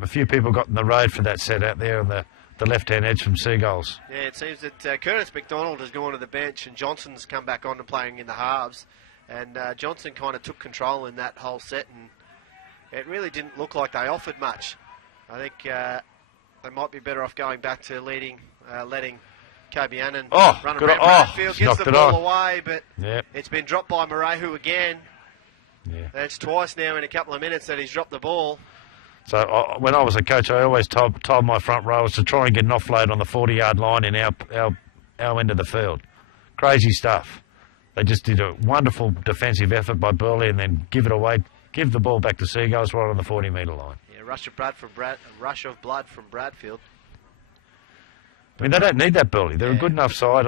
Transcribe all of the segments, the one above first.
a few people got in the road for that set out there on the left-hand edge from Seagulls. Yeah, it seems that Curtis McDonald has gone to the bench and Johnson's come back on and playing in the halves. And Johnson kind of took control in that whole set, and it really didn't look like they offered much. I think they might be better off going back to letting Kobe Annan run around Bradfield, gets the ball away, but it's been dropped by Murray, again. Yeah. That's twice now in a couple of minutes that he's dropped the ball. So when I was a coach, I always told my front rowers to try and get an offload on the 40-yard line in our end of the field. Crazy stuff. They just did a wonderful defensive effort by Burleigh and then give it away, give the ball back to Seagulls right on the 40-metre line. Yeah, rush of blood from Bradfield. I mean, they don't need that Burleigh. They're a good enough side.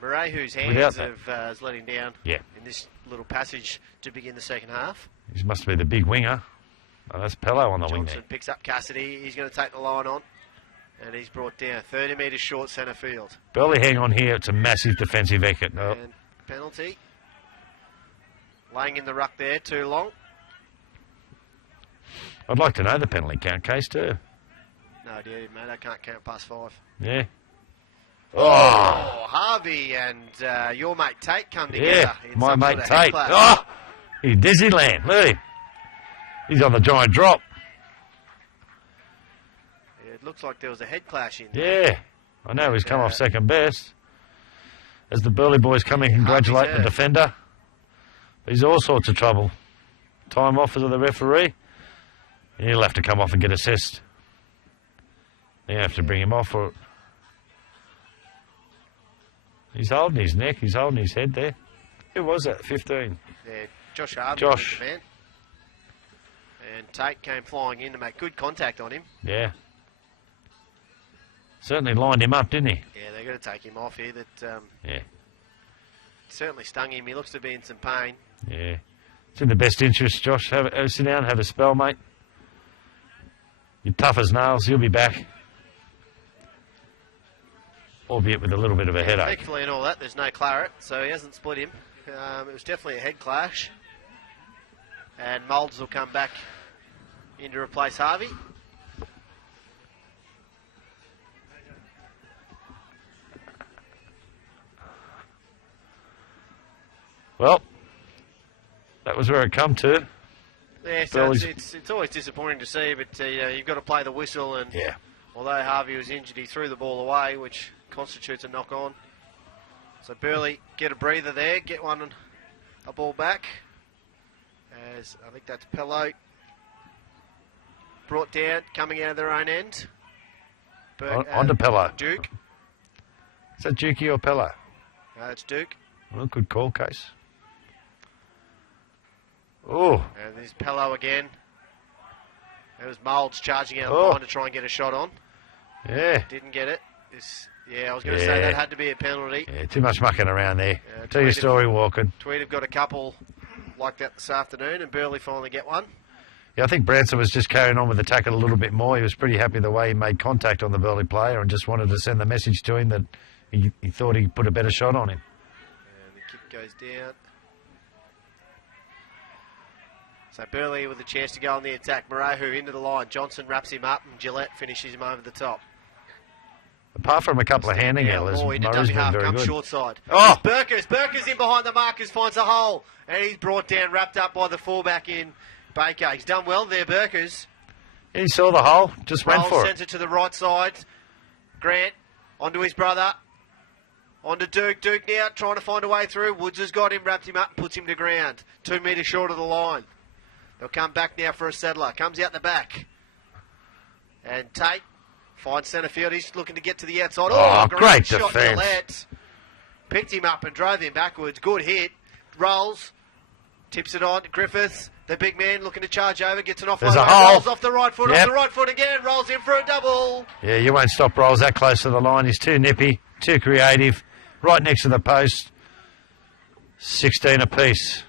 Murray, whose hands has let him down in this little passage to begin the second half. He must be the big winger. Oh, that's Pello on the wing there. Johnson picks up Cassidy. He's going to take the line on. And he's brought down 30 metres short centre field. Burleigh hang on here. It's a massive defensive effort. And penalty. Laying in the ruck there too long. I'd like to know the penalty count case too. No idea, mate. I can't count past 5. Yeah. Oh, Harvey and your mate Tate come together. Yeah, my mate Tate. Oh, he's Disneyland. Look at him. He's on the giant drop. Yeah, it looks like there was a head clash in there. Yeah, I know he's come off second best. As the Burleigh boys come and congratulate the defender. He's all sorts of trouble. Time off of the referee. He'll have to come off and get assessed. You have to bring him off for it. He's holding his neck. He's holding his head there. Who was that? 15. Yeah, Josh Harvey. Josh. Man. And Tate came flying in to make good contact on him. Yeah. Certainly lined him up, didn't he? Yeah, they're going to take him off here. That certainly stung him. He looks to be in some pain. Yeah. It's in the best interest, Josh. Sit down, have a spell, mate. You're tough as nails. You'll be back. Albeit with a little bit of a headache. Thankfully and all that, there's no claret, so he hasn't split him. It was definitely a head clash. And Moulds will come back in to replace Harvey. Well, that was where it come to. Yeah, so it's always disappointing to see, but you've got to play the whistle. And although Harvey was injured, he threw the ball away, which constitutes a knock-on. So Burleigh get a breather there, get a ball back. As I think that's Pello brought down, coming out of their own end. On to Pello. Duke. Is that Dukey or Pello? No, it's Duke. Well, good call, Case. Oh. And there's Pello again. There was Moulds charging out the line to try and get a shot on. Yeah. Didn't get it. I was going to say that had to be a penalty. Yeah, too much mucking around there. Tell your story, Walken. Tweed have got a couple like that this afternoon, and Burleigh finally get one. Yeah, I think Branson was just carrying on with the tackle a little bit more. He was pretty happy the way he made contact on the Burleigh player and just wanted to send the message to him that he thought he put a better shot on him. And the kick goes down. So Burleigh with a chance to go on the attack. Marahu into the line. Johnson wraps him up and Gillette finishes him over the top. Apart from a couple of handing errors, Murray's been very good. Short side. Oh! Burkers in behind the markers, finds a hole. And he's brought down, wrapped up by the fullback in Baker. He's done well there, Burkers. He saw the hole, just went for it. Sends it to the right side. Grant, onto his brother. Onto Duke. Duke now trying to find a way through. Woods has got him, wrapped him up, puts him to ground. 2 metres short of the line. They'll come back now for a settler. Comes out the back. And Tate finds centre field. He's looking to get to the outside. Oh, great shot, defence. Gillette. Picked him up and drove him backwards. Good hit. Rolls. Tips it on. Griffiths, the big man, looking to charge over. Gets an offload. There's a hole. Rolls off the right foot. Off the right foot again. Rolls in for a double. Yeah, you won't stop Rolls that close to the line. He's too nippy, too creative. Right next to the post. 16 apiece.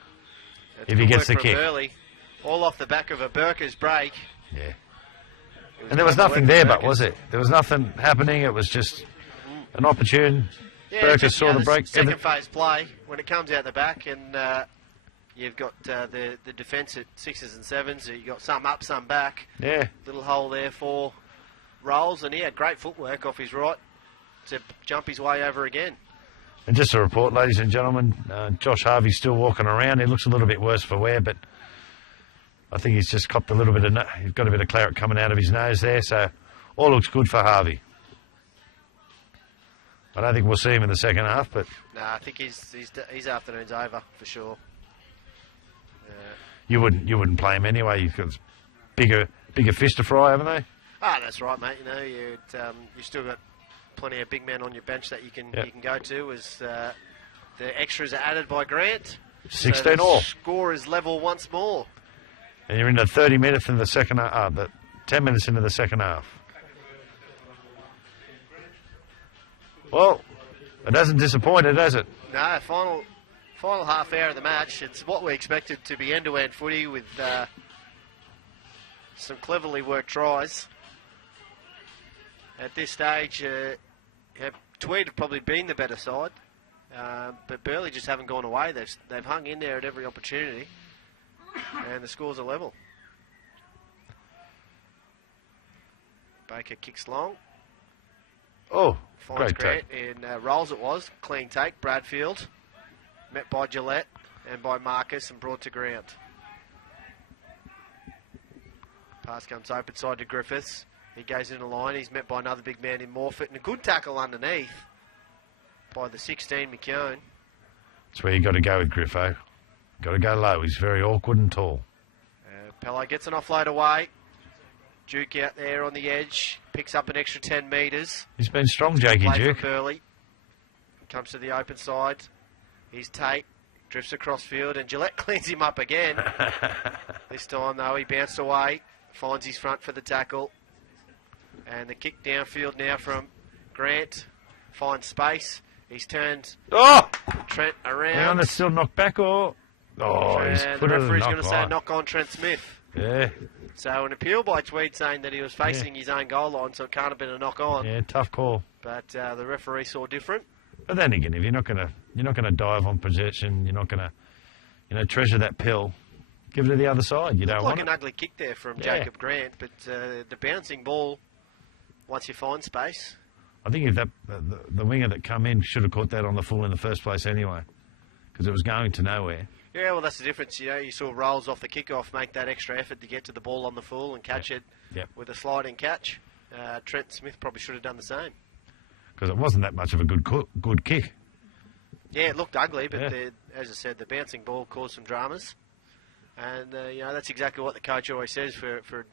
If he gets the kick. Burleigh, all off the back of a Burker's break. Yeah. And there was nothing there, but was it? There was nothing happening. It was just an opportune. Burker saw the break. Second phase play when it comes out the back, and You've got the defence at 6s and 7s. You've got some up, some back. Yeah. Little hole there for Rolls, and he had great footwork off his right to jump his way over again. And just a report, ladies and gentlemen, Josh Harvey's still walking around. He looks a little bit worse for wear, but I think he's just copped a little bit of... He's got a bit of claret coming out of his nose there, so all looks good for Harvey. I don't think we'll see him in the second half, but... No, I think his afternoon's over, for sure. You wouldn't play him anyway. You've got bigger fish to fry, haven't they? Ah, that's right, mate. You know, you've still got plenty of big men on your bench that you can go to as the extras are added by Grant. 16 so all. Score is level once more. And you're in the 30 minutes in the second half. 10 minutes into the second half. Well, it hasn't disappointed, has it? No, final half hour of the match. It's what we expected to be end-to-end footy with some cleverly worked tries. At this stage, Tweed have probably been the better side, but Burleigh just haven't gone away. They've hung in there at every opportunity, and the scores are level. Baker kicks long. Oh, Finds great Grant take. in Rolls it was. Clean take. Bradfield met by Gillette and by Marcus and brought to ground. Pass comes open side to Griffiths. He goes in the line. He's met by another big man in Morfitt and a good tackle underneath by the 16 McKeown. That's where you got to go with Griffo. Got to go low. He's very awkward and tall. Pello gets an offload away. Duke out there on the edge. Picks up an extra 10 metres. He's been strong, Jakey Duke. Burleigh. Comes to the open side. He's Tate. Drifts across field and Gillette cleans him up again. This time though he bounced away. Finds his front for the tackle. And the kick downfield now from Grant. Finds space. He's turned Trent around. Hang on, it's still knocked back or... Oh, he's put the it referee's in going to say knock on Trent Smith. Yeah. So an appeal by Tweed saying that he was facing his own goal line, so it can't have been a knock on. Yeah, tough call. But the referee saw different. But then again, if you're not gonna dive on possession, you're not gonna treasure that pill. Give it to the other side. You don't want an it. ugly kick there from Jacob Grant, but the bouncing ball, once you find space. I think if the winger that come in should have caught that on the full in the first place anyway, because it was going to nowhere. Yeah, well, that's the difference. You know, you saw Rolls off the kickoff make that extra effort to get to the ball on the full and catch it with a sliding catch. Trent Smith probably should have done the same. Because it wasn't that much of a good kick. Yeah, it looked ugly, but as I said, the bouncing ball caused some dramas. And, that's exactly what the coach always says for a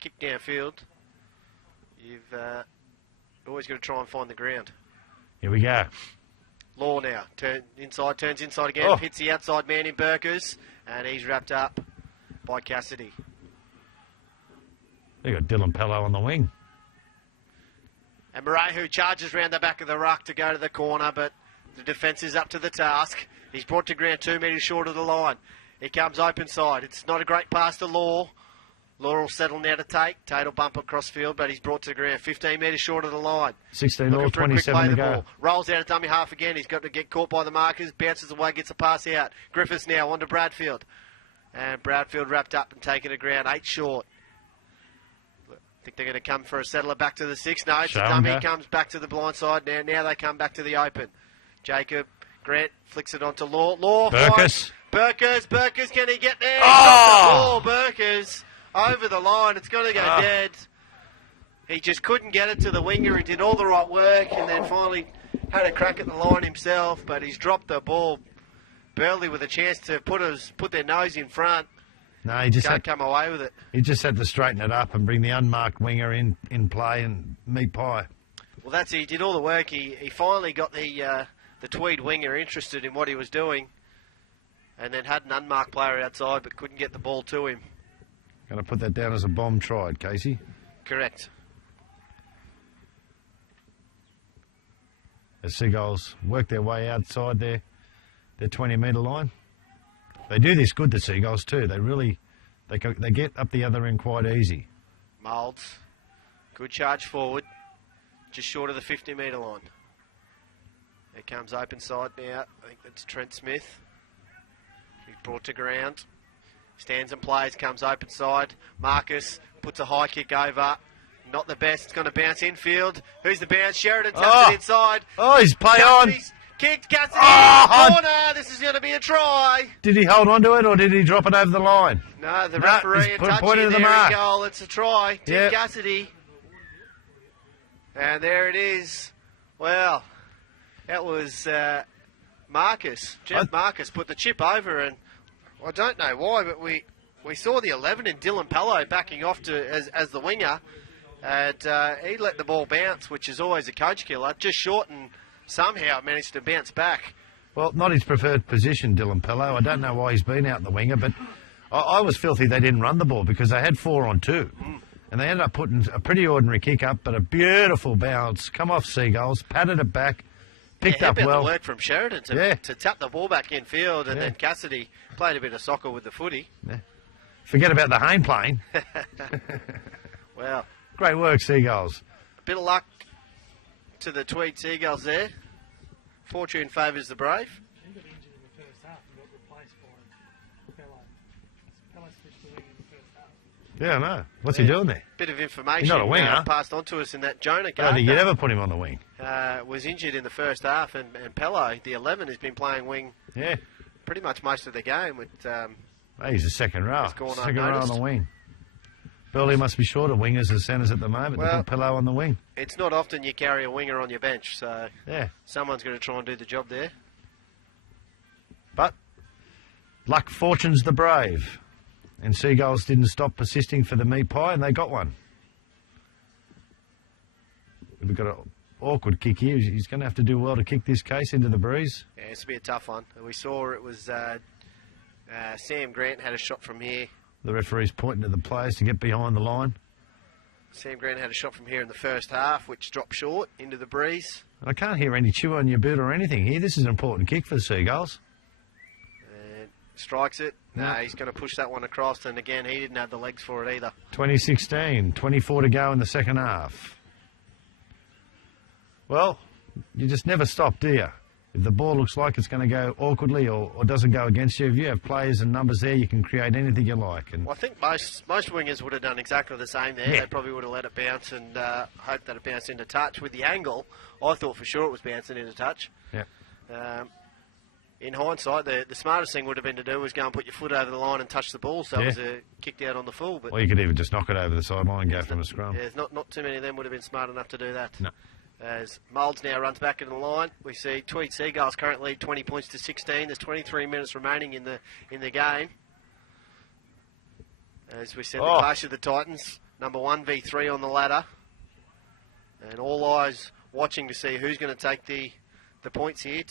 kick downfield. You've always got to try and find the ground. Here we go. Law now. Turns inside again, hits the outside man in Burkers, and he's wrapped up by Cassidy. They got Dylan Pello on the wing. And Murray, who charges round the back of the ruck to go to the corner, but the defence is up to the task. He's brought to ground 2 metres short of the line. He comes open side. It's not a great pass to Law. Law will settle now to Tate. Tate will bump across field, but he's brought to the ground 15 metres short of the line. 16 all, 27 to go. Ball. Rolls out at dummy half again. He's got to get caught by the markers. Bounces away, gets a pass out. Griffiths now onto Bradfield. And Bradfield wrapped up and taken to ground 8 short. I think they're going to come for a settler back to the 6. No, it's a dummy. Comes back to the blind side. Now they come back to the open. Jacob Grant flicks it onto Law. Law. Burkers, can he get there? Oh! Burkers over the line. It's going to go dead. He just couldn't get it to the winger. He did all the right work and then finally had a crack at the line himself, but he's dropped the ball. Burleigh with a chance to put their nose in front. No, he just can't come away with it. He just had to straighten it up and bring the unmarked winger in play and meat pie. Well, he did all the work. He finally got the Tweed winger interested in what he was doing, and then had an unmarked player outside, but couldn't get the ball to him. Going to put that down as a bomb tried, Casey. Correct. The Seagulls work their way outside their 20-metre line. They do this good, the Seagulls, too. They get up the other end quite easy. Moulds. Good charge forward. Just short of the 50-metre line. Here comes open side now. I think that's Trent Smith. He's brought to ground. Stands and plays, comes open side. Marcus puts a high kick over. Not the best. It's going to bounce infield. Who's the bounce? Sheridan taps it inside. Oh, he's play on. Kicked Cassidy Oh, in the corner. This is going to be a try. Did he hold on to it or did he drop it over the line? No, the referee and touching there in goal. It's a try. Tim Cassidy. And there it is. Well, that was Marcus. Jeff Marcus put the chip over, and I don't know why, but we saw the 11 in Dylan Pello backing off to as the winger, and he let the ball bounce, which is always a coach killer. Just short, and somehow managed to bounce back. Well, not his preferred position, Dylan Pello. I don't know why he's been out in the winger, but I was filthy they didn't run the ball because they had 4 on 2. And they ended up putting a pretty ordinary kick up, but a beautiful bounce, come off Seagulls, patted it back, picked up well. The work from Sheridan to tap the ball back in field, and then Cassidy played a bit of soccer with the footy. Yeah. Forget about the Hayne playing. Well, great work, Seagulls. A bit of luck to the Tweed Seagulls there. Fortune favours the Brave. He got injured in the first half and got replaced by Pello. Pello switched the wing in the first half. Yeah, I know. What's he doing there? Bit of information He's not a winger. Passed on to us in that Jonah I card. don't think you'd ever put him on the wing. Was injured in the first half, and Pello, the 11, has been playing wing pretty much most of the game. With He's a second row. Second row on unnoticed. the wing. Burleigh must be short of wingers and centres at the moment. Well, they put Pello on the wing. It's not often you carry a winger on your bench, so someone's going to try and do the job there. But luck fortunes the brave. And Seagulls didn't stop persisting for the meat pie, and they got one. We've got an awkward kick here. He's going to have to do well to kick this case into the breeze. Yeah, it's to be a tough one. We saw it was Sam Grant had a shot from here. The referee's pointing to the players to get behind the line. Sam Grant had a shot from here in the first half, which dropped short into the breeze. I can't hear any chew on your boot or anything here. This is an important kick for the Seagulls. And strikes it. No, he's going to push that one across, and again, he didn't have the legs for it either. 2016, 24 to go in the second half. Well, you just never stop, do you? If the ball looks like it's going to go awkwardly or doesn't go against you, if you have players and numbers there, you can create anything you like. And well, I think most wingers would have done exactly the same there. Yeah. They probably would have let it bounce and hoped that it bounced into touch. With the angle, I thought for sure it was bouncing into touch. Yeah. In hindsight, the smartest thing would have been to do was go and put your foot over the line and touch the ball, so it was kicked out on the full. But or you could even just knock it over the sideline and go from a scrum. Yeah, not too many of them would have been smart enough to do that. No. As Moulds now runs back into the line, we see Tweed Seagulls currently 20 points to 16. There's 23 minutes remaining in the game. As we said, the clash of the Titans, number 1v3 on the ladder, and all eyes watching to see who's going to take the points here.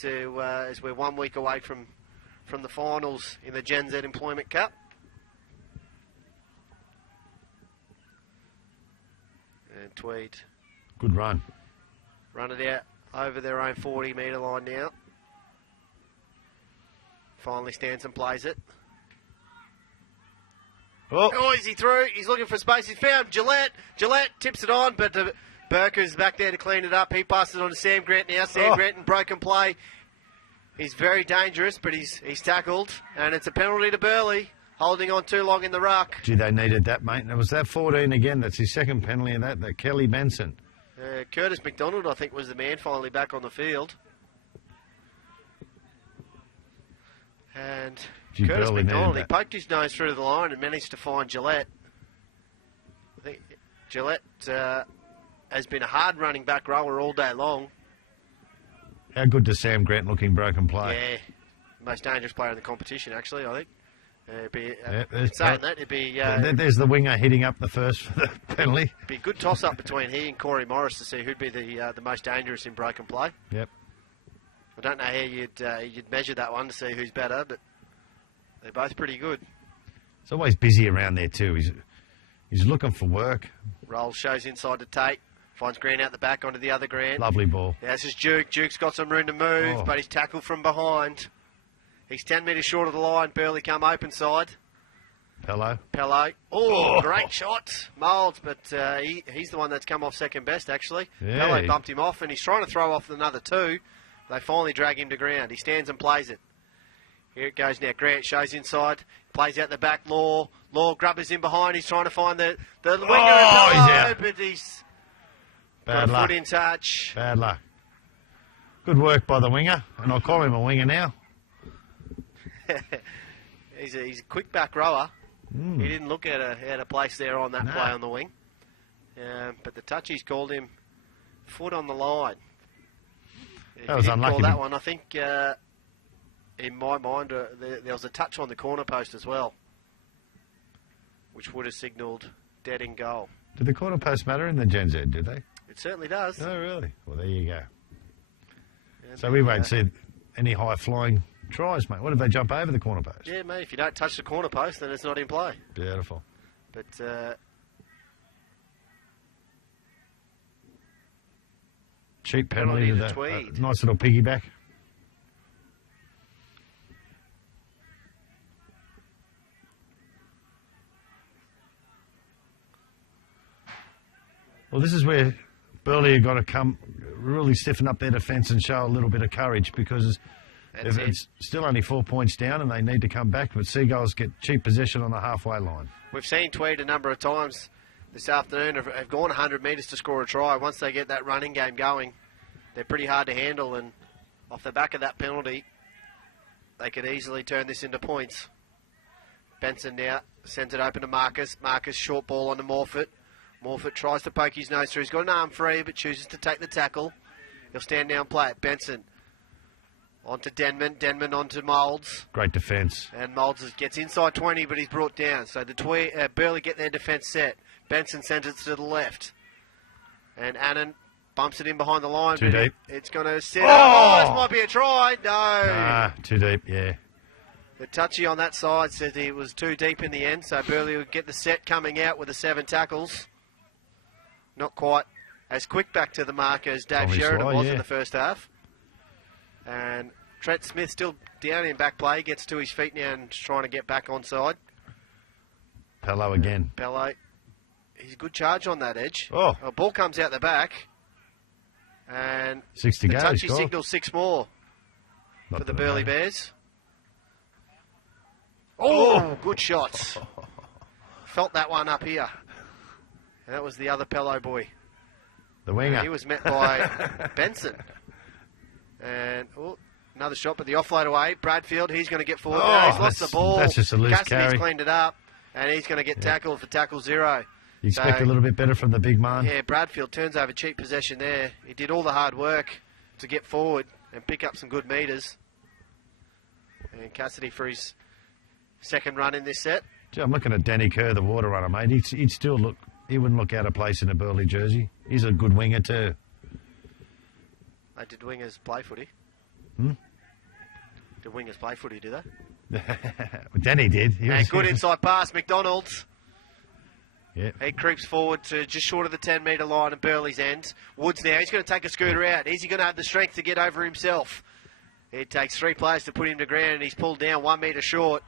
As we're 1 week away from the finals in the Gen Z Employment Cup. And Tweed. Good run. Run it out over their own 40-metre line now. Finally stands and plays it. Oh, is he through? He's looking for space. He's found Gillette. Gillette tips it on, but Burker's back there to clean it up. He passes it on to Sam Grant now. Sam Grant in broken play. He's very dangerous, but he's tackled, and it's a penalty to Burleigh, holding on too long in the ruck. Gee, they needed that, mate. And it was that 14 again. That's his second penalty in that Kelly Benson. Curtis McDonald, I think, was the man finally back on the field. And Curtis McDonald, he poked his nose through the line and managed to find Gillette. I think Gillette has been a hard running back rower all day long. How good does Sam Grant looking broken play? Yeah, most dangerous player in the competition, actually, I think. There's the winger hitting up the first for the penalty. Be a good toss-up between he and Corey Morris to see who'd be the most dangerous in broken play. Yep. I don't know how you'd measure that one to see who's better, but they're both pretty good. He's always busy around there too. He's looking for work. Roll shows inside to Tate. Finds Grant out the back onto the other Grant. Lovely ball. Yeah, this is Duke. Duke's got some room to move, but he's tackled from behind. He's 10 metres short of the line. Burleigh come open side. Pello. Great shot. Moulds, but he's the one that's come off second best, actually. Yeah. Pello bumped him off, and he's trying to throw off another two. They finally drag him to ground. He stands and plays it. Here it goes now. Grant shows inside. Plays out the back. Law grubbers in behind. He's trying to find the winger. He's out. But he's Bad got a luck. foot in touch. Bad luck. Good work by the winger, and I'll call him a winger now. He's a quick back rower. He didn't look at a place there on that No. play on the wing. But the touchies called him foot on the line. That was unlucky. Call that one. I think in my mind there was a touch on the corner post as well, which would have signalled dead in goal. Did the corner post matter in the Gen Z, did they? It certainly does. Oh, really? Well, there you go. And, So we won't see any high-flying tries, mate. What if they jump over the corner post? Yeah, mate, if you don't touch the corner post, then it's not in play. Beautiful. But Cheap penalty to to that. Tweed. Nice little piggyback. Well, this is where Burleigh have got to come really stiffen up their defence and show a little bit of courage, because That's it. it's still only 4 points down and they need to come back, but Seagulls get cheap possession on the halfway line. we've seen Tweed a number of times this afternoon have gone 100 metres to score a try. Once they get that running game going, they're pretty hard to handle, and off the back of that penalty, they could easily turn this into points. Benson now sends it open to Marcus. Marcus short ball on to Morfitt. Morfitt tries to poke his nose through. He's got an arm free, but chooses to take the tackle. He'll stand down and play it. Benson on to Denman. Denman on to Moulds. Great defence. And Moulds gets inside 20, but he's brought down. So the Burleigh get their defence set. Benson sends it to the left. And Annan bumps it in behind the line. Too but deep. It's going to sit. Oh! Oh, this might be a try. No. Ah, too deep, yeah. The touchy on that side said it was too deep in the end, so Burleigh would get the set coming out with the 7 tackles. Not quite as quick back to the mark as Dave Obvious Sheridan why, was yeah. in the first half. And Trent Smith still down in back play, gets to his feet now and trying to get back onside. Pello again. Bello, he's a good charge on that edge. Oh. A ball comes out the back, and 6 to the go. touchy score. signals 6 more Not for the that it Burleigh matters. Bears. Oh, good shots. Felt that one up here. And that was the other Pello boy. The winger. He was met by Benson. And another shot, but the offload away. Bradfield, he's going to get forward. Oh, now. He's lost the that's- ball. that's just a loose Cassidy's carry. cleaned it up, and he's going to get tackled for tackle 0. You expect So- a little bit better from the big man. Yeah, Bradfield turns over cheap possession there. He did all the hard work to get forward and pick up some good metres. And Cassidy for his second run in this set. Gee, I'm looking at Danny Kerr, the water runner, mate. He'd still look. He wouldn't look out of place in a Burleigh jersey. He's a good winger too. They did wingers play footy. Hmm? Did wingers play footy, do they? Danny did. He And was- good inside pass, McDonald's. Yeah. He creeps forward to just short of the 10-metre line at Burleigh's end. Woods now, he's going to take a scooter out. Is he going to have the strength to get over himself? It takes 3 players to put him to ground, and he's pulled down 1 metre short.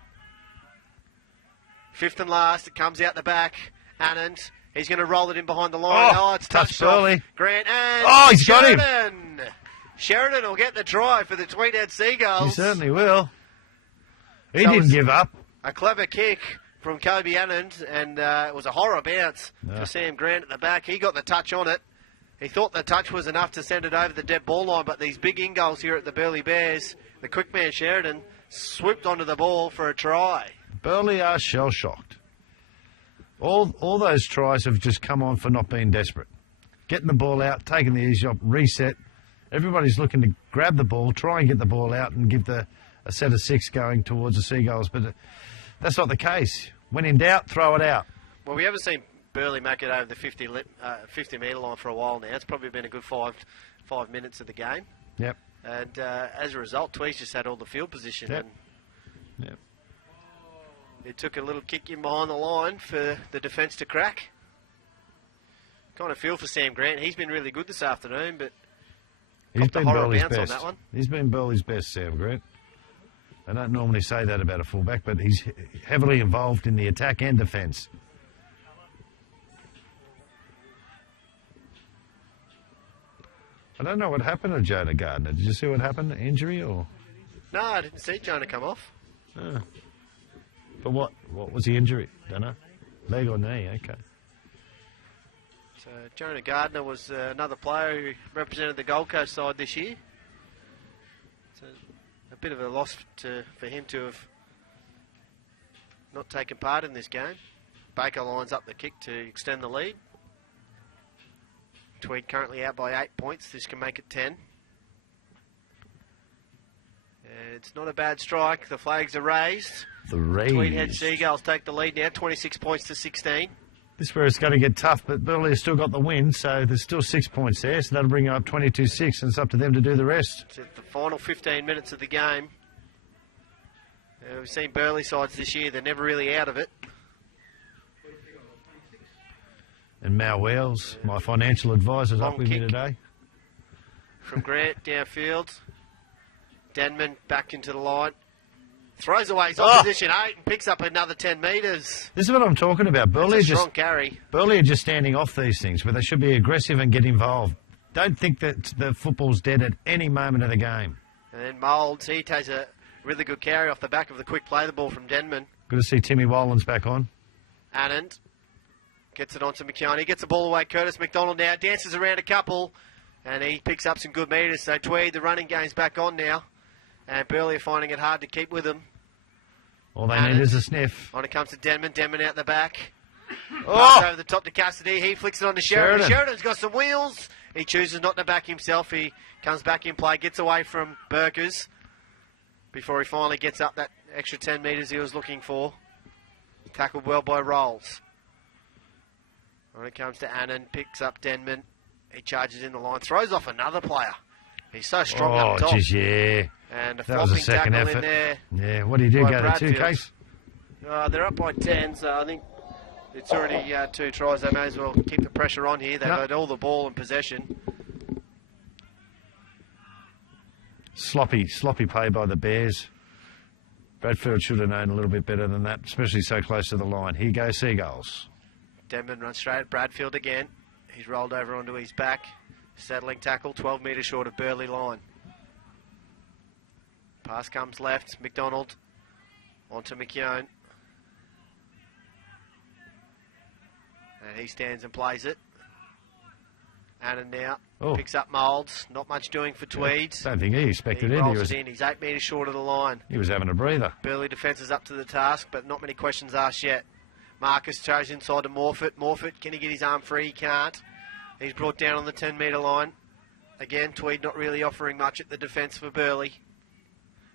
Fifth and last, it comes out the back. Anand, he's going to roll it in behind the line. Oh, It's touch touched off. Burleigh. Grant and Oh, he's got him. him. Sheridan will get the try for the Tweedhead Seagulls. He certainly will. He So didn't it's- give up. A clever kick from Kobe Anand, and it was a horror bounce Yeah. for Sam Grant at the back. He got the touch on it. He thought the touch was enough to send it over the dead ball line, but these big in goals here at the Burleigh Bears, the quick man Sheridan swooped onto the ball for a try. Burleigh are shell-shocked. All those tries have just come on for not being desperate. Getting the ball out, taking the easy up, reset. Everybody's looking to grab the ball, try and get the ball out and give a set of 6 going towards the Seagulls, but that's not the case. When in doubt, throw it out. Well, we haven't seen Burleigh make it over the 50-metre line for a while now. It's probably been a good 5 minutes of the game. Yep. And as a result, Tweed's just had all the field position. Yep. And Yep. it took a little kick in behind the line for the defence to crack. Kind of feel for Sam Grant. He's been really good this afternoon, but He's copped a been horror Burleigh's bounce on best. that one. He's been Burleigh's best, Sam Grant. I don't normally say that about a fullback, but he's heavily involved in the attack and defence. I don't know what happened to Jonah Gardner. Did you see what happened? Injury or? No, I didn't see Jonah come off. But what was the injury? Don't know. Leg or knee? Okay. So Jonah Gardner was another player who represented the Gold Coast side this year. So a bit of a loss for him to have not taken part in this game. Baker lines up the kick to extend the lead. Tweed currently out by 8 points. This can make it 10. And it's not a bad strike. The flags are raised. Tweed Head Seagulls take the lead now, 26 points to 16. This is where it's going to get tough, but Burleigh has still got the win, so there's still 6 points there, so that'll bring it up 22-6, and it's up to them to do the rest. It's at the final 15 minutes of the game. We've seen Burleigh sides this year, they're never really out of it. And Mal Wells, my financial advisor's up with me today. From Grant downfield. Denman back into the line. Throws away his opposition 8 and picks up another 10 metres. This is what I'm talking about. Burleigh strong carry. Burleigh are just standing off these things, but they should be aggressive and get involved. Don't think that the football's dead at any moment of the game. And then Moulds, he takes a really good carry off the back of the quick play the ball from Denman. Good to see Timmy Wollen's back on. Anand gets it onto McKeown. He gets the ball away. Curtis McDonald now dances around a couple, and he picks up some good metres. So Tweed, the running game's back on now. And Burleigh are finding it hard to keep with them. All they need is a sniff. On it comes to Denman. Denman out the back. Pass over the top to Cassidy. He flicks it on to Sheridan. Sheridan's got some wheels. He chooses not to back himself. He comes back in play. Gets away from Burkers before he finally gets up that extra 10 metres he was looking for. Tackled well by Rolls. On it comes to Annan. Picks up Denman. He charges in the line. Throws off another player. He's so strong up top. Geez, yeah. And a that was a second tackle effort. in there. Yeah, what do you do? Go to 2, Case? They're up by 10, so I think it's already 2 tries. They may as well keep the pressure on here. They've had all the ball in possession. Sloppy play by the Bears. Bradfield should have known a little bit better than that, especially so close to the line. Here goes Seagulls. Denman runs straight at Bradfield again. He's rolled over onto his back. Settling tackle, 12 metres short of Burleigh line. Pass comes left, McDonald onto McKeown. And he stands and plays it. Annan now picks up Moulds. Not much doing for Tweed. Don't think he expected it. He rolls it in. He's 8 metres short of the line. He was having a breather. Burleigh defence is up to the task, but not many questions asked yet. Marcus throws inside to Morfitt. Morfitt, can he get his arm free? He can't. He's brought down on the 10 metre line. Again, Tweed not really offering much at the defence for Burleigh.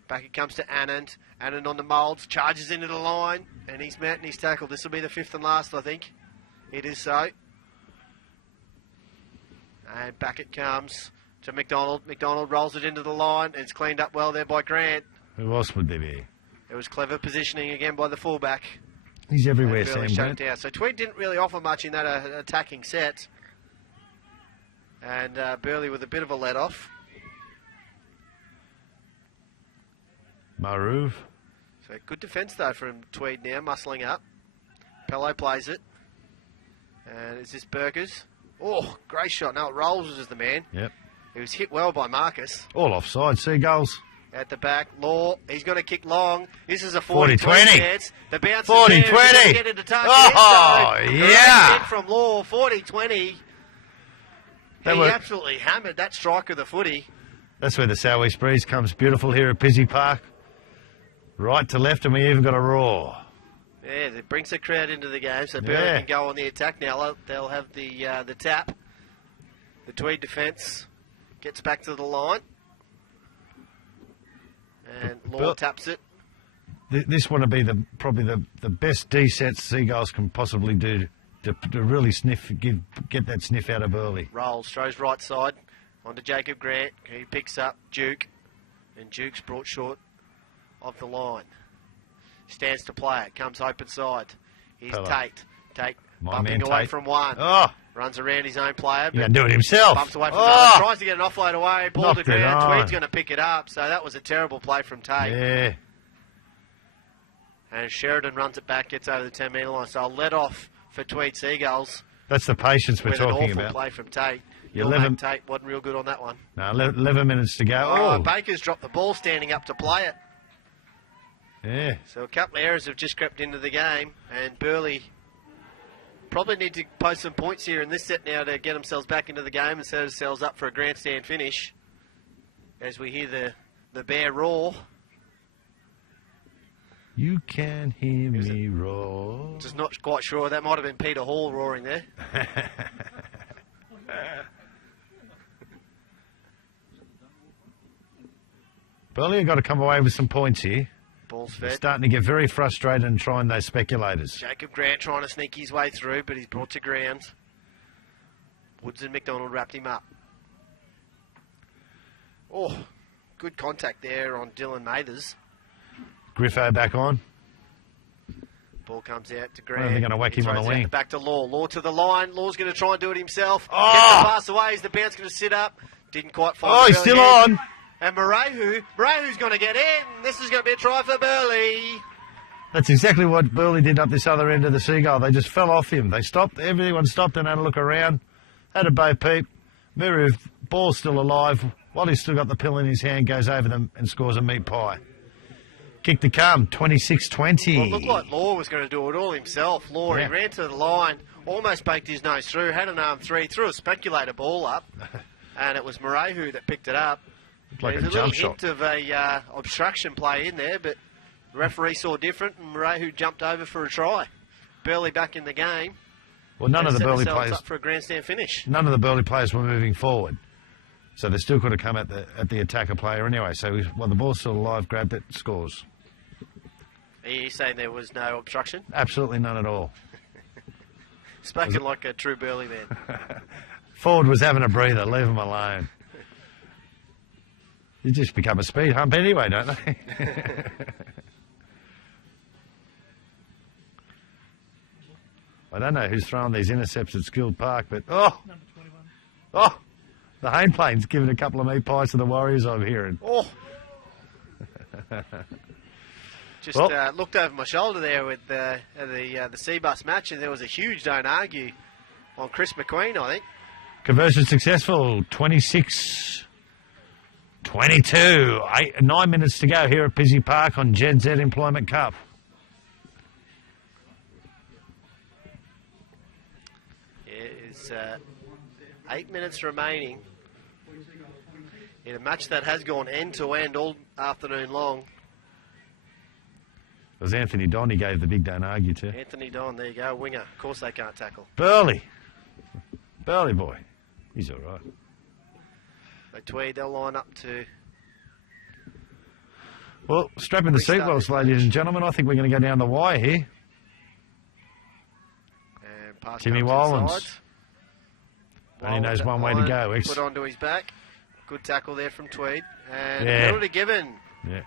Back it comes to Anand. Anand on the Moulds, charges into the line, and he's met and he's tackled. This will be the 5th and last, I think. It is so. And back it comes to McDonald. McDonald rolls it into the line, and it's cleaned up well there by Grant. Who else would there be? It was clever positioning again by the fullback. He's everywhere, Sam Grant. Down. So Tweed didn't really offer much in that attacking set. And Burleigh with a bit of a let-off. Maruv. So good defence, though, from Tweed now, muscling up. Pello plays it. And is this Burgers? Oh, great shot. No, Rolls was the man. Yep. He was hit well by Marcus. All offside, Seagulls. At the back, Law, he's going to kick long. This is a 40-20 chance. The bounce 40-20. Get into touch. Oh, yeah. Hit from Law, 40-20. He absolutely hammered that strike of the footy. That's where the southeast breeze comes beautiful here at Pizzey Park. Right to left, and we even got a roar. Yeah, it brings the crowd into the game, so Burleigh can go on the attack now. They'll have the tap. The Tweed defence gets back to the line. And Law taps it. This want to be probably the best D sets Seagulls can possibly do to really get that sniff out of Burleigh. Rolls, throws right side onto Jacob Grant. He picks up Duke, and Duke's brought short of the line. Stands to play it, comes open side. Here's Tate. Tate bumping away Tate. From one. Runs around his own player. He can do it himself. Bumps away from another. Tries to get an offload away. Ball to ground. Tweed's going to pick it up. So that was a terrible play from Tate. Yeah. And Sheridan runs it back, gets over the 10 metre line. So I'll let off for Tweed Seagulls. That's the patience we're talking about. An awful play from Tate. Tate wasn't real good on that one. No, 11 minutes to go. Baker's dropped the ball standing up to play it. Yeah. So a couple of errors have just crept into the game, and Burleigh probably need to post some points here in this set now to get themselves back into the game and set themselves up for a grandstand finish. As we hear the bear roar. You can hear me roar. Just not quite sure. That might have been Peter Hall roaring there. Burleigh have got to come away with some points here. Ball's They're fed. starting to get very frustrated and trying those speculators. Jacob Grant trying to sneak his way through, but he's brought to ground. Woods and McDonald wrapped him up. Oh, good contact there on Dylan Mathers. Griffo back on. Ball comes out to I Grant. don't think they're going to whack him on the Throws out wing. Back to Law. Law to the line. Law's going to try and do it himself. Oh! Gets the pass away. Is the bounce going to sit up? Didn't quite find Oh, the he's early still edge. on. And Murrayhu's going to get in. This is going to be a try for Burleigh. That's exactly what Burleigh did up this other end of the seagull. They just fell off him. They stopped. Everyone stopped and had a look around. Had a bo peep. Muru, ball's still alive. While he's still got the pill in his hand, goes over them and scores a meat pie. Kick to come, 26-20. Well, it looked like Law was going to do it all himself. Law, Yeah. he ran to the line, almost baked his nose through, had an arm three, threw a speculator ball up, and it was Murrayhu that picked it up. Like There's a a little jump shot. hint of a obstruction play in there, but the referee saw different, and Murrayhu jumped over for a try. Burleigh back in the game. Well, none of the Set Burleigh themselves players, up for a grandstand finish. none of the Burleigh players were moving forward, so they still could have come at the attacker player anyway. So while the ball's still alive, grabbed it, scores. Are you saying there was no obstruction? Absolutely none at all. Spoken like a true Burleigh man. Ford was having a breather. Leave him alone. You just become a speed hump anyway, don't they? I don't know who's throwing these intercepts at Skilled Park, but Number 21. the Hane plane's giving a couple of meat pies to the Warriors, I'm hearing. Oh! Just Well- looked over my shoulder there with the C-Bus match, and there was a huge don't argue on Chris McQueen, I think. Conversion successful, 26-22. 9 minutes to go here at Busy Park on Gen Z Employment Cup. It's 8 minutes remaining in a match that has gone end to end all afternoon long. It was Anthony Don he gave the big don't argue to. Anthony Don, there you go, winger. Of course they can't tackle. Burleigh boy. He's all right. So Tweed, they'll line up to... Well, strap in the Restart seatbelts, this ladies match. and gentlemen. I think we're going to go down the wire here. And pass Timmy comes Wylans. inside. Only knows Wylans one way at to line, go. Put onto his back. Good tackle there from Tweed. And Yeah. penalty given. Yeah.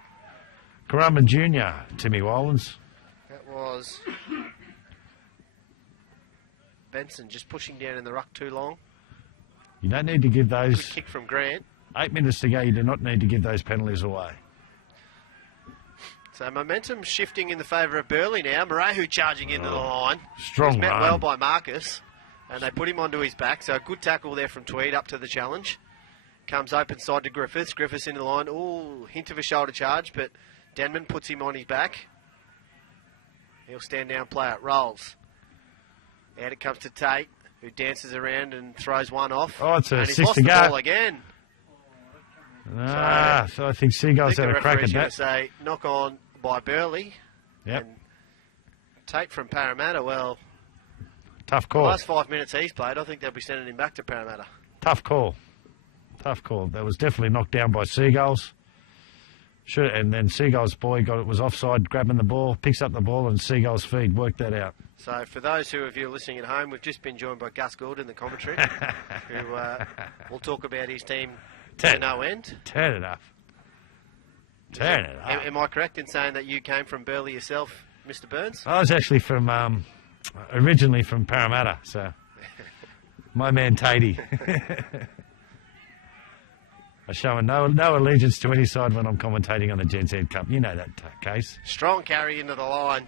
Karumba Jr., Timmy Wylans. That was Benson just pushing down in the ruck too long. You don't need to give Good those... kick from Grant. 8 minutes to go, you do not need to give those penalties away. So momentum shifting in the favour of Burleigh now. Murrayhu charging into the line. Strong He's met run. well by Marcus. And they put him onto his back. So a good tackle there from Tweed up to the challenge. Comes open side to Griffiths. Griffiths into the line. Ooh, hint of a shoulder charge, but Denman puts him on his back. He'll stand down, play it, rolls. Out it comes to Tate, who dances around and throws one off. Oh, it's a and he's 6 lost to the go. ball again. So I think I Seagull's think had the a crack at referee's going that. to say knock on by Burleigh. Yep. And Tate from Parramatta, well, Tough the call. last 5 minutes he's played, I think they'll be sending him back to Parramatta. Tough call. That was definitely knocked down by Seagulls. Sure, and then Seagull's boy was offside, grabbing the ball, picks up the ball, and Seagull's feed worked that out. So for those of you listening at home, we've just been joined by Gus Gould in the commentary, who will talk about his team to no end. Turn it up. Turn it up. Am I correct in saying that you came from Burleigh yourself, Mr. Burns? I was actually from, originally from Parramatta, so my man Tatey. I show no allegiance to any side when I'm commentating on the Gen Z Cup. You know that case. Strong carry into the line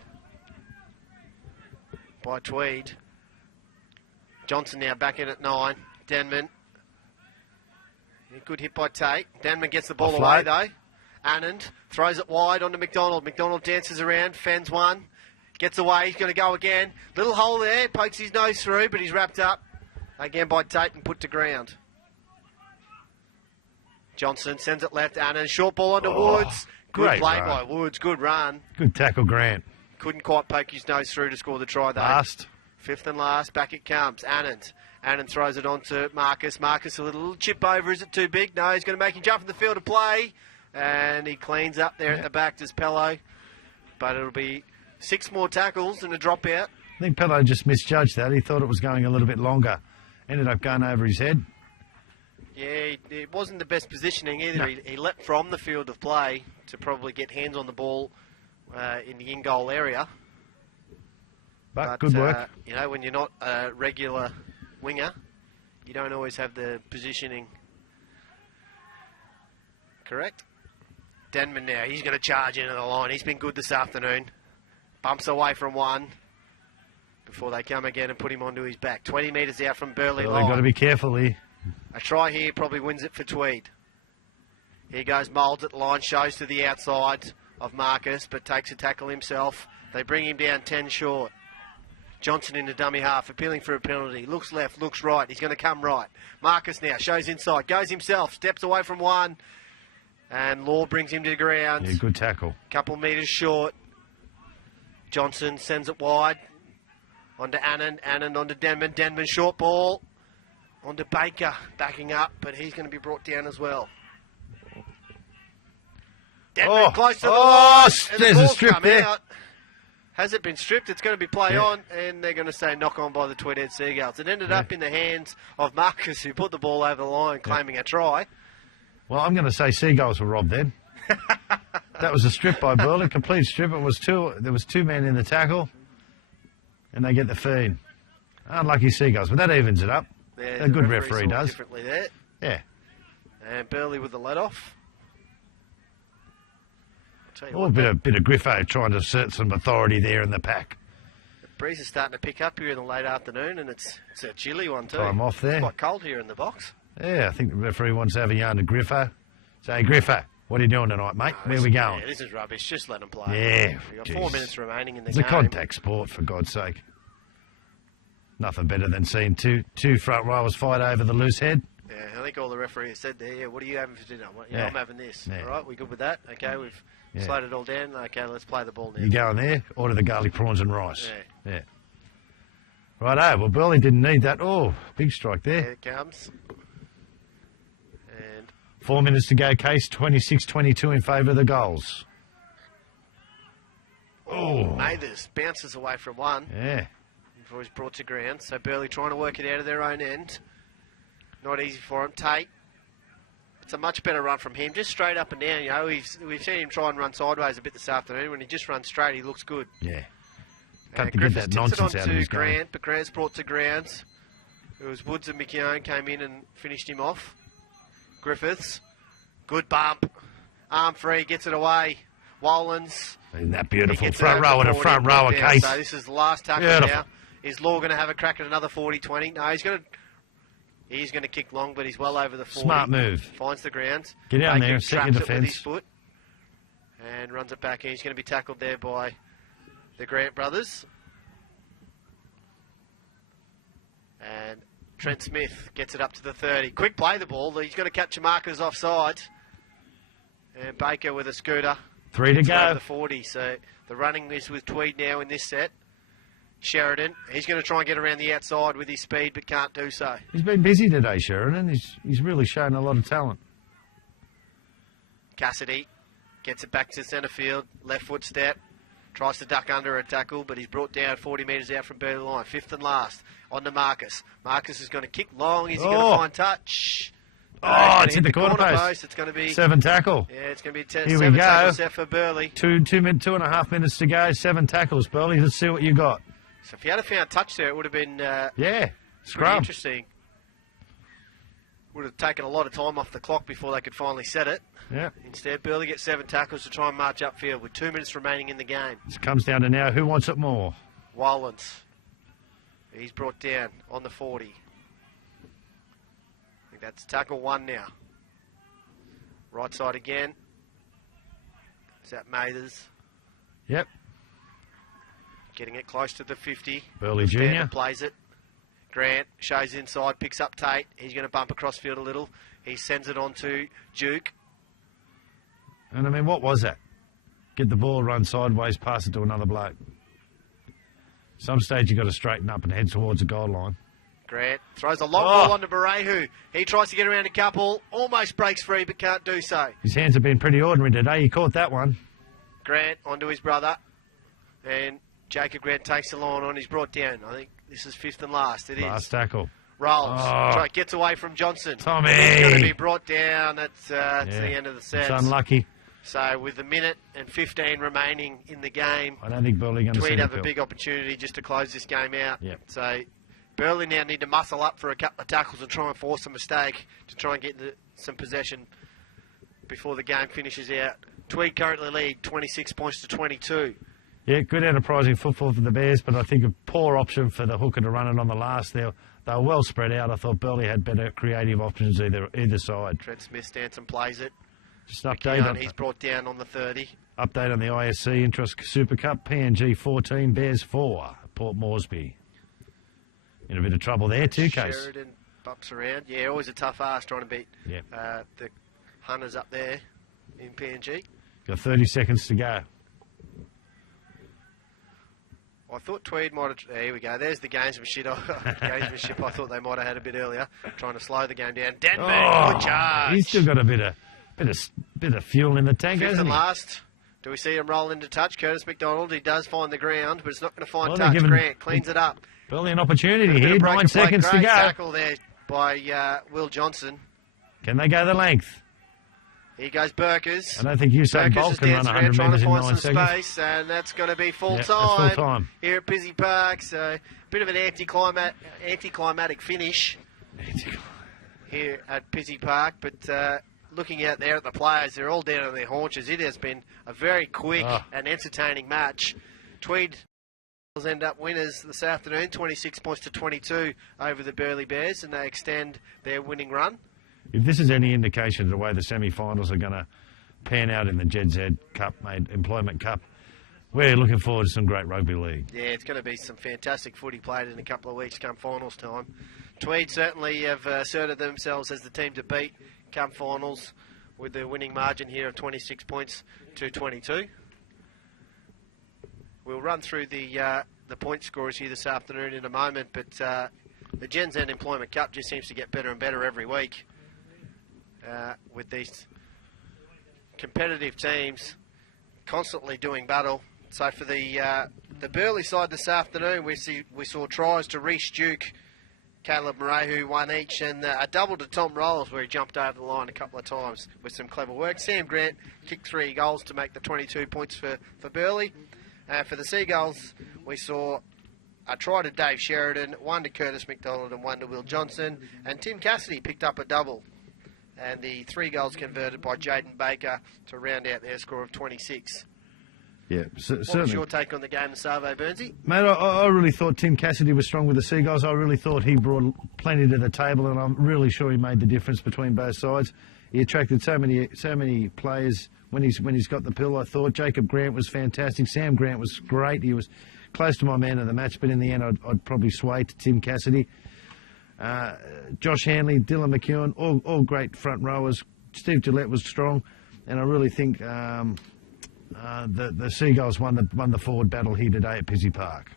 by Tweed. Johnson now back in at 9. Denman. Good hit by Tate. Denman gets the ball Offload. away though. Anand throws it wide onto McDonald. McDonald dances around, fends one, gets away. He's going to go again. Little hole there, pokes his nose through, but he's wrapped up again by Tate and put to ground. Johnson sends it left. Anand, short ball onto Woods. Good play by Woods. Good run. Good tackle, Grant. Couldn't quite poke his nose through to score the try, though. Last. Fifth and last. Back it comes. Anand. Anand throws it on to Marcus. Marcus a little chip over. Is it too big? No, he's going to make him jump in the field of play. And he cleans up there at the back. Does Pello. But it'll be 6 more tackles and a dropout. I think Pello just misjudged that. He thought it was going a little bit longer. Ended up going over his head. Yeah, it wasn't the best positioning either. No. He leapt from the field of play to probably get hands on the ball in the in-goal area. But good work. You know, when you're not a regular winger, you don't always have the positioning correct. Denman now, he's going to charge into the line. He's been good this afternoon. Bumps away from one before they come again and put him onto his back. 20 metres out from Burleigh line. They've got to be careful here. A try here probably wins it for Tweed. Here goes Moulds at the line, shows to the outside of Marcus, but takes a tackle himself. They bring him down 10 short. Johnson in the dummy half, appealing for a penalty. Looks left, looks right. He's going to come right. Marcus now shows inside, goes himself, steps away from one, and Law brings him to the ground. Yeah, good tackle. Couple metres short. Johnson sends it wide. Onto Anand, Anand onto Denman. Denman short ball. Onto Baker, backing up, but he's going to be brought down as well. Denman close to the line. There's a strip there. Out. Has it been stripped? It's going to be play on, and they're going to say knock on by the Tweed Head Seagulls. It ended up in the hands of Marcus, who put the ball over the line, claiming a try. Well, I'm going to say Seagulls were robbed then. That was a strip by Burleigh, complete strip. There was 2 men in the tackle, and they get the feed. Unlucky Seagulls, but that evens it up. Yeah, a good referee does. Differently there. Yeah. And Burleigh with the let off. A bit of Griffo trying to assert some authority there in the pack. The breeze is starting to pick up here in the late afternoon, and it's a chilly one too. Time off there. It's quite cold here in the box. Yeah, I think the referee wants to have a yarn to Griffo. Say, Griffo, what are you doing tonight, mate? Where are we going? Yeah, this is rubbish. Just let them play. Yeah. We've got 4 minutes remaining in the game. It's a contact sport, for God's sake. Nothing better than seeing two front rowers fight over the loose head. Yeah, I think all the referees said there, yeah, what are you having for dinner? I'm having this. Yeah. All right, we good with that? Okay, we've slowed it all down. Okay, let's play the ball now. You going there? Order the garlic prawns and rice. Yeah. Righto, well, Burleigh didn't need that. Oh, big strike there. There it comes. And 4 minutes to go, Case. 26-22 in favour of the goals. Mathers bounces away from one. Yeah. Before he's brought to ground. So Burleigh trying to work it out of their own end. Not easy for him. Tate. It's a much better run from him. Just straight up and down. You know, we've seen him try and run sideways a bit this afternoon. When he just runs straight, he looks good. Yeah. Got to get that nonsense out of his Grant, game. but Grant's brought to ground. It was Woods and McKeown came in and finished him off. Griffiths. Good bump. Arm free. Gets it away. Wolins. Isn't that beautiful? Front row and a front rower, Case. So this is the last tackle now. Is Law going to have a crack at another 40-20? No, he's going to kick long, but he's well over the 40. Smart move. Finds the ground. Get down there and set your defence. With his foot and runs it back. He's going to be tackled there by the Grant brothers. And Trent Smith gets it up to the 30. Quick play the ball. He's going to catch your markers offside. And Baker with a scooter. 3 to go. The 40. So the running is with Tweed now in this set. Sheridan, he's going to try and get around the outside with his speed, but can't do so. He's been busy today, Sheridan. He's really shown a lot of talent. Cassidy gets it back to centre field, left foot step, tries to duck under a tackle, but he's brought down 40 metres out from Burleigh line. 5th and last, on to Marcus. Marcus is going to kick long. Is he going to find touch? It's in the corner post. It's going to be 7 tackle. Yeah, it's going to be Here 7 we go. tackles there for Burleigh. 2.5 minutes to go. 7 tackles, Burleigh. Let's see what you got. So if you had found touch there, it would have been scrum. Interesting. Would have taken a lot of time off the clock before they could finally set it. Yeah. Instead, Burleigh gets 7 tackles to try and march upfield with 2 minutes remaining in the game. It comes down to now who wants it more. Wildlands. He's brought down on the 40. I think that's tackle 1 now. Right side again. Is that Mathers? Yep. Getting it close to the 50. Burleigh Standard Jr. plays it. Grant shows inside, picks up Tate. He's going to bump across field a little. He sends it on to Duke. And I mean, what was that? Get the ball, run sideways, pass it to another bloke. Some stage you've got to straighten up and head towards the goal line. Grant throws a long ball onto Burleigh. He tries to get around a couple, almost breaks free, but can't do so. His hands have been pretty ordinary today. He caught that one. Grant onto his brother. And Jacob Grant takes the line on. He's brought down. I think this is fifth and last. It is. Last tackle. Rolls. Gets away from Johnson. Tommy. He's going to be brought down. That's to the end of the set. It's unlucky. So with a minute and 15 remaining in the game, I don't think Burleigh going to see Tweed have the a big opportunity just to close this game out. Yep. So Burleigh now need to muscle up for a couple of tackles and try and force a mistake to try and get some possession before the game finishes out. Tweed currently lead 26 points to 22. Yeah, good enterprising football for the Bears, but I think a poor option for the hooker to run it on the last. They were well spread out. I thought Burleigh had better creative options either side. Trent Smith stands and plays it. Just an update on, he's brought down on the 30. Update on the ISC Intrust Super Cup. PNG 14, Bears 4. Port Moresby. In a bit of trouble there too, Case. Sheridan bumps around. Yeah, always a tough ask trying to beat the Hunters up there in PNG. Got 30 seconds to go. I thought Tweed might have... Here we go. There's the gamesmanship. I thought they might have had a bit earlier, trying to slow the game down. Denman, good charge. He's still got a bit of fuel in the tank, Fifth hasn't and he? last. Do we see him roll into touch? Curtis McDonald, he does find the ground, but it's not going to find Well, they're touch. giving- Grant cleans it up. Burleigh an opportunity Bit here. of break 9 and play. seconds to Great go. tackle there by Will Johnson. Can they go the length? Here goes Burkers. I don't think Usain Burkers Bolt is can run dancing 100 around trying metres to in find 9 some seconds. space, and that's going to be full Yeah, time, that's full time. here at Busy Park. So a bit of an anticlimactic finish here at Busy Park, but looking out there at the players, they're all down on their haunches. It has been a very quick and entertaining match. Tweed will end up winners this afternoon, 26 points to 22 over the Burleigh Bears, and they extend their winning run. If this is any indication of the way the semi-finals are going to pan out in the GZ Cup, Employment Cup, we're looking forward to some great rugby league. Yeah, it's going to be some fantastic footy played in a couple of weeks come finals time. Tweed certainly have asserted themselves as the team to beat come finals with the winning margin here of 26 points to 22. We'll run through the point scorers here this afternoon in a moment, but the Gen Z Employment Cup just seems to get better and better every week with these competitive teams constantly doing battle. So for the Burleigh side this afternoon, we saw tries to Reece Duke, Caleb Murray, who won each, and a double to Tom Rolls, where he jumped over the line a couple of times with some clever work. Sam Grant kicked 3 goals to make the 22 points for Burleigh. For the Seagulls, we saw a try to Dave Sheridan, 1 to Curtis McDonald, and 1 to Will Johnson. And Tim Cassidy picked up a double. And the 3 goals converted by Jaden Baker to round out their score of 26. Yeah, What was your take on the game, Savo Burnsy? Mate, I really thought Tim Cassidy was strong with the Seagulls. I really thought he brought plenty to the table, and I'm really sure he made the difference between both sides. He attracted so many players when he's got the pill. I thought Jacob Grant was fantastic. Sam Grant was great. He was close to my man of the match, but in the end, I'd probably sway to Tim Cassidy. Josh Hanley, Dylan McEwen, all great front rowers. Steve Gillette was strong, and I really think the Seagulls won the forward battle here today at Busy Park.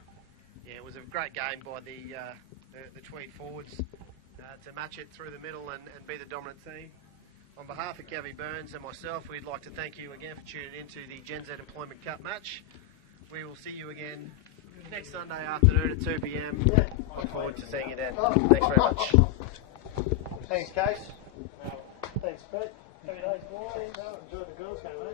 Yeah, it was a great game by the Tweed forwards to match it through the middle and be the dominant team. On behalf of Gavin Burns and myself, we'd like to thank you again for tuning in to the Gen Z Employment Cup match. We will see you again next Sunday afternoon at 2 p.m. Look forward to seeing you then. Thanks very much. Thanks, Case. Thanks, Pete. Happy days, boys. Enjoyed the girls game, eh?